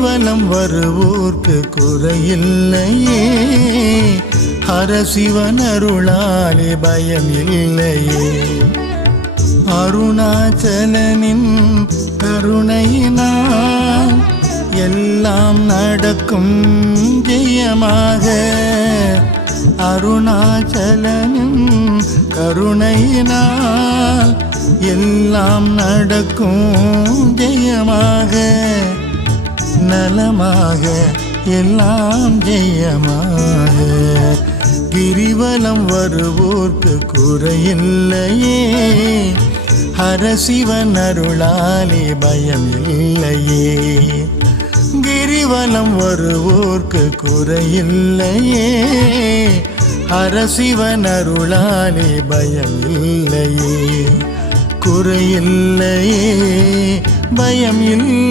கிரிவலம் வருவோர்க்கு குறையில்லையே, ஹரசிவன் அருளாலே பயம் இல்லையே. அருணாச்சலனின் கருணையினால் எல்லாம் நடக்கும் ஜெயமாக. அருணாச்சலனின் கருணையினால் எல்லாம் நடக்கும் ஜெயமாக, நலமாக எல்லாம் ஜெயமாக. கிரிவலம் வருவோர்க்கு குறையில்லையே, ஹரசிவன் அருளாலே பயம் இல்லையே. கிரிவலம் வருவோர்க்கு குறையில்லையே, ஹரசிவன் அருளாலே பயம் இல்லையே. குறையில்லையே, பயம் இல்லை.